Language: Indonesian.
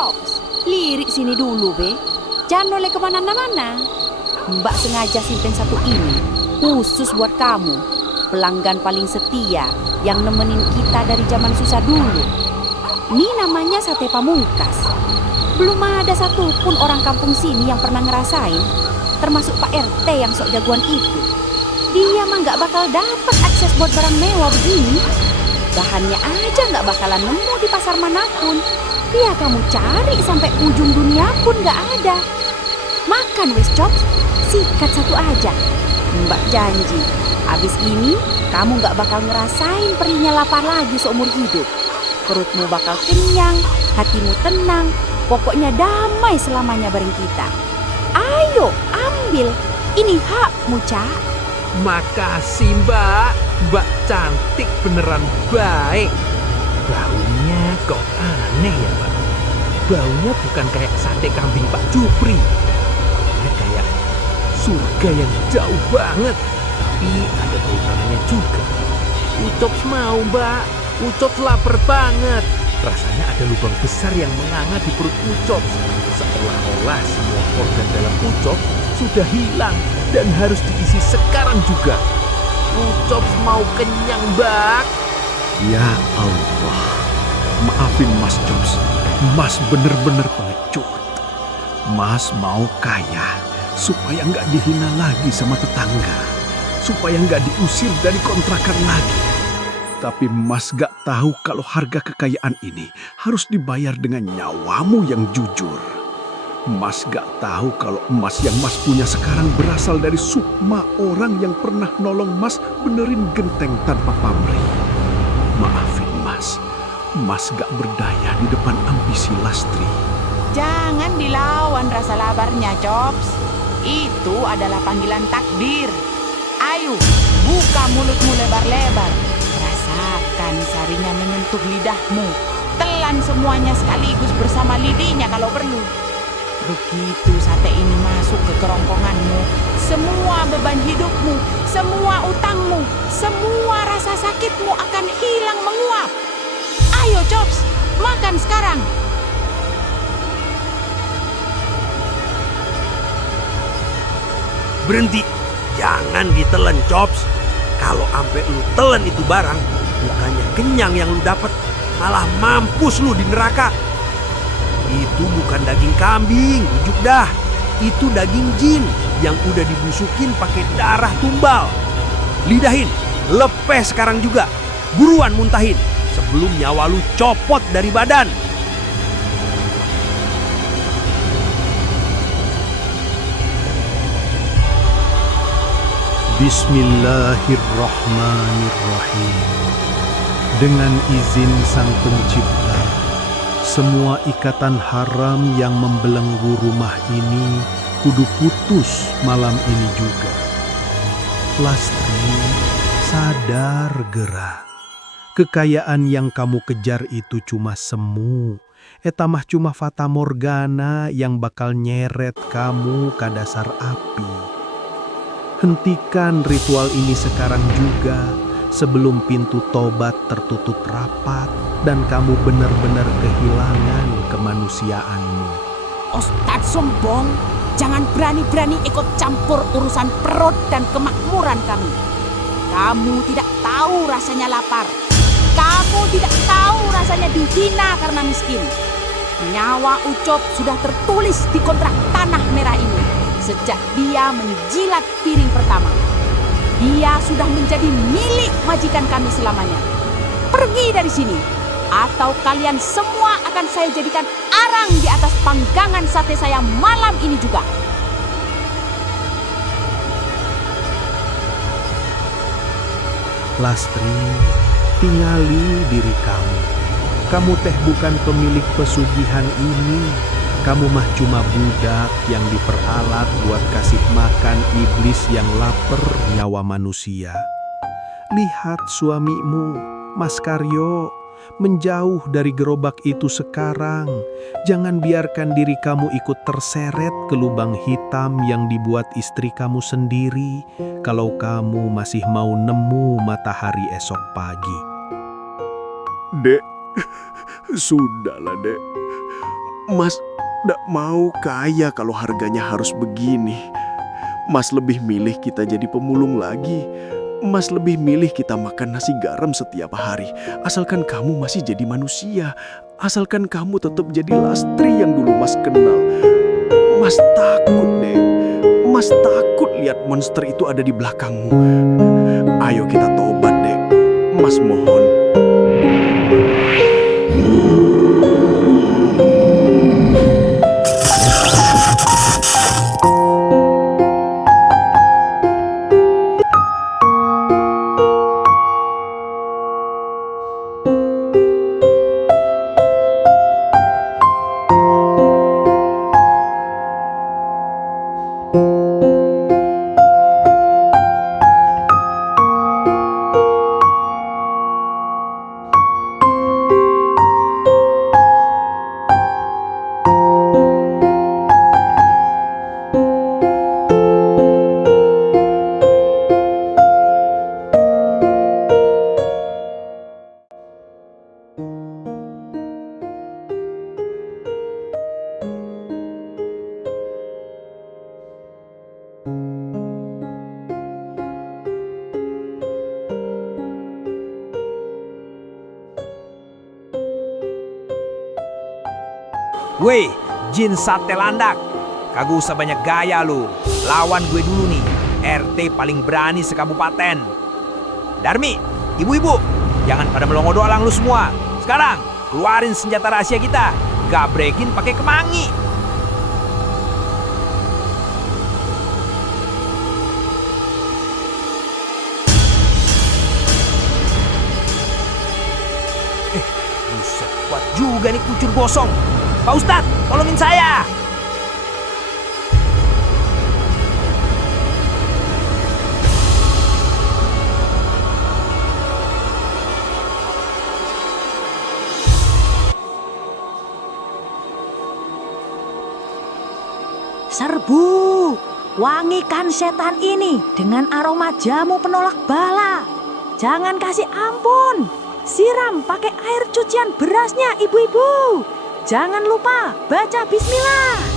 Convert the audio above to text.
Chops, lirik sini dulu, Be. Jangan noleh kemana-mana. Mbak sengaja simpen satu ini, khusus buat kamu. Pelanggan paling setia yang nemenin kita dari zaman susah dulu. Ini namanya sate pamungkas. Belum ada satupun orang kampung sini yang pernah ngerasain, termasuk Pak RT yang sok jagoan itu. Dia mah nggak bakal dapat akses buat barang mewah begini. Bahannya aja nggak bakalan nemu di pasar manapun. Ya kamu cari sampai ujung dunia pun nggak ada. Makan wes Chops, sikat satu aja. Mbak janji, abis ini kamu nggak bakal ngerasain perihnya lapar lagi seumur hidup. Perutmu bakal kenyang, hatimu tenang, pokoknya damai selamanya bareng kita. Ayo, ambil. Ini hakmu, Cak. Makasih Mbak. Mbak cantik beneran baik. Baunya kok aneh ya Mbak. Baunya bukan kayak sate kambing Pak Jupri. Baunya kayak surga yang jauh banget. Tapi ada kehutanan juga. Ucops mau Mbak. Ucops lapar banget. Rasanya ada lubang besar yang menganga di perut Ucops. Seolah-olah semua organ dalam Ucops sudah hilang dan harus diisi sekarang juga. Ucops mau kenyang, Mbak. Ya Allah, maafin Mas Chops. Mas bener-bener pengecut. Mas mau kaya supaya nggak dihina lagi sama tetangga, supaya nggak diusir dari kontrakan lagi. Tapi Mas gak tahu kalau harga kekayaan ini harus dibayar dengan nyawamu yang jujur. Mas gak tahu kalau emas yang Mas punya sekarang berasal dari sukma orang yang pernah nolong Mas benerin genteng tanpa pamrih. Maafin Mas, Mas gak berdaya di depan ambisi Lastri. Jangan dilawan rasa laparnya, Chops. Itu adalah panggilan takdir. Ayo, buka mulutmu lebar-lebar. Rasakan sarinya menyentuh lidahmu. Telan semuanya sekaligus bersama lidinya kalau perlu. Begitu sate ini masuk ke kerongkonganmu, semua beban hidupmu, semua utangmu, semua rasa sakitmu akan hilang menguap. Ayo Chops, makan sekarang. Berhenti, jangan ditelan Chops. Kalau ampe lu telan itu barang, bukannya kenyang yang lu dapat, malah mampus lu di neraka. Itu bukan daging kambing, ujuk dah. Itu daging jin yang udah dibusukin pakai darah tumbal. Lidahin, lepes sekarang juga. Buruan muntahin, sebelum nyawa lu copot dari badan. Bismillahirrahmanirrahim. Dengan izin Sang Pencipta, semua ikatan haram yang membelenggu rumah ini kudu putus malam ini juga. Lastri, sadar gera. Kekayaan yang kamu kejar itu cuma semu. Eta mah cuma fata morgana yang bakal nyeret kamu ke dasar api. Hentikan ritual ini sekarang juga sebelum pintu tobat tertutup rapat dan kamu benar-benar kehilangan kemanusiaanmu. Ustadz sombong, jangan berani-berani ikut campur urusan perut dan kemakmuran kami. Kamu tidak tahu rasanya lapar. Kamu tidak tahu rasanya dihina karena miskin. Nyawa Ucop sudah tertulis di kontrak tanah merah ini. Sejak dia menjilat piring pertama, dia sudah menjadi milik majikan kami selamanya. Pergi dari sini, atau kalian semua akan saya jadikan arang di atas panggangan sate saya malam ini juga. Lastri, tingali diri kamu. Kamu teh bukan pemilik pesugihan ini. Kamu mah cuma budak yang diperalat buat kasih makan iblis yang lapar nyawa manusia. Lihat suamimu, Mas Karyo, menjauh dari gerobak itu sekarang. Jangan biarkan diri kamu ikut terseret ke lubang hitam yang dibuat istri kamu sendiri kalau kamu masih mau nemu matahari esok pagi. Dek, sudahlah Dek. Mas nggak mau kaya kalau harganya harus begini. Mas lebih milih kita jadi pemulung lagi. Mas lebih milih kita makan nasi garam setiap hari. Asalkan kamu masih jadi manusia. Asalkan kamu tetap jadi Lastri yang dulu Mas kenal. Mas takut deh. Mas takut lihat monster itu ada di belakangmu. Ayo kita tobat deh. Mas mohon. Weh, Jin Sate Landak. Kagak usah banyak gaya lu. Lawan gue dulu nih. RT paling berani sekabupaten. Darmi, ibu-ibu, jangan pada melongo doang lu semua. Sekarang, keluarin senjata rahasia kita. Gabrekin pakai kemangi. Buset, kuat juga nih kucur gosong. Pak Ustadz, tolongin saya. Serbu, wangikan setan ini dengan aroma jamu penolak bala. Jangan kasih ampun. Siram pakai air cucian berasnya, ibu-ibu. Jangan lupa baca bismillah.